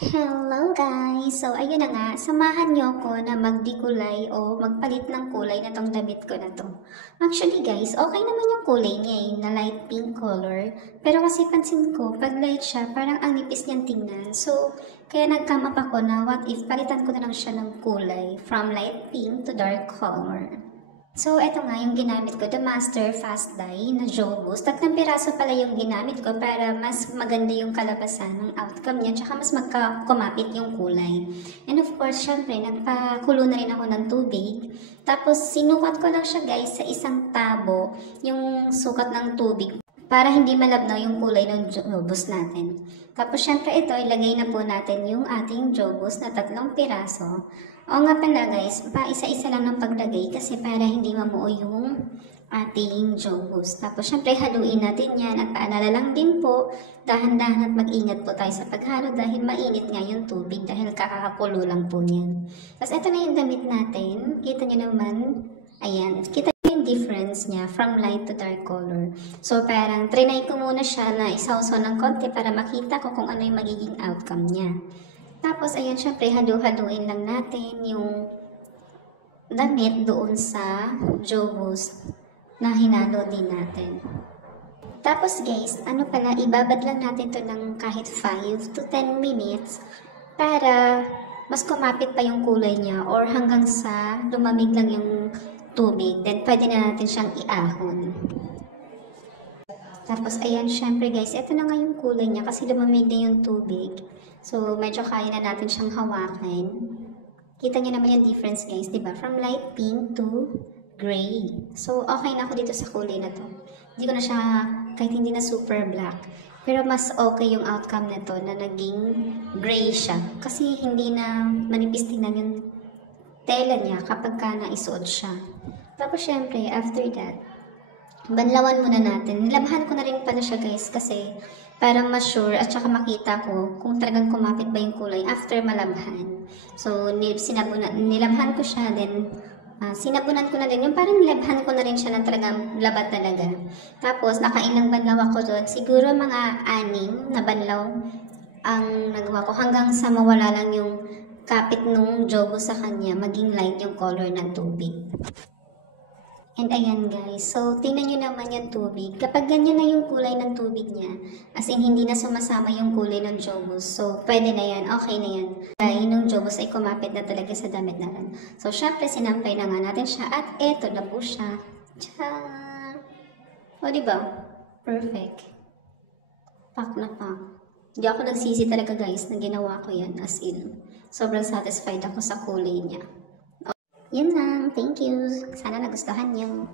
Hello guys! So ayun na nga, samahan niyo ako na magdikulay o magpalit ng kulay na tong damit ko na to. Actually guys, okay naman yung kulay niya na light pink color. Pero kasi pansin ko, pag light siya, parang ang nipis niyang tingnan. So, kaya nag-come up ako na what if palitan ko na lang siya ng kulay from light pink to dark color. So, eto nga yung ginamit ko, the Master Fast Dye na Joe Boost. 3 piraso pala yung ginamit ko para mas maganda yung kalabasan ng outcome niya, tsaka mas kumapit yung kulay. And of course, syempre, nagpakulo na rin ako ng tubig. Tapos, sinukat ko lang siya guys sa isang tabo, yung sukat ng tubig, para hindi malabnaw yung kulay ng Joe Boost natin. Tapos, syempre, ito, ilagay na po natin yung ating Joe Boost na 3 piraso. O nga pala guys, pa-isa-isa lang ng paglagay kasi para hindi mamuo yung ating Joe Boost. Tapos syempre haluin natin yan at paalala lang din po, dahan-dahan at mag-ingat po tayo sa paghalo dahil mainit nga yung tubig dahil kakakakulo lang po niyan. Tapos ito na yung damit natin. Kita nyo naman, ayan, kita nyo yung difference niya from light to dark color. So parang trinay ko muna siya na isawsaw ng konti para makita ko kung ano yung magiging outcome niya. Tapos, ayan, syempre, halu-haluin lang natin yung damit doon sa Joe Boost na hinalo din natin. Tapos, guys, ano pala, ibabad lang natin to ng kahit 5 to 10 minutes para mas kumapit pa yung kulay niya or hanggang sa lumamig lang yung tubig. Then, pwede na natin siyang iahon. Tapos, ayan, syempre guys, ito na nga yung kulay niya kasi lumamig na yung tubig. So, medyo kaya na natin siyang hawakan. Kita niyo naman yung difference guys, di ba? From light pink to gray. So, okay na ako dito sa kulay na to. Hindi ko na siya, kahit hindi na super black. Pero mas okay yung outcome na to na naging gray siya. Kasi hindi na manipis tingnan yung tela niya kapag ka naisuot siya. Tapos, syempre, after that, banlawan muna natin. Nilabhan ko na rin pala siya guys kasi para ma-sure at saka makita ko kung talagang kumapit ba yung kulay after malabhan. So, nilabhan ko siya, then sinabunan ko na din. Yung parang nilabhan ko na rin siya na talagang labat talaga. Tapos, nakailang banlaw ako doon. Siguro mga 6 na banlaw ang nagawa ko hanggang sa mawala lang yung kapit nung jobo sa kanya, maging light yung color ng tubig. And ayan guys, so tingnan nyo naman yung tubig. Kapag ganyan na yung kulay ng tubig niya, as in hindi na sumasama yung kulay ng Joe Boost, so pwede na yan, okay na yan. Dahil yung Joe Boost ay kumapit na talaga sa damit natin. So syempre sinampay na nga natin siya at eto na po siya. Tchaaa! O diba? Perfect. Pak na pak. Hindi ako nagsisi talaga guys na ginawa ko yan, as in. Sobrang satisfied ako sa kulay niya. Yun lang. Thank you. Sana nagustuhan niyo.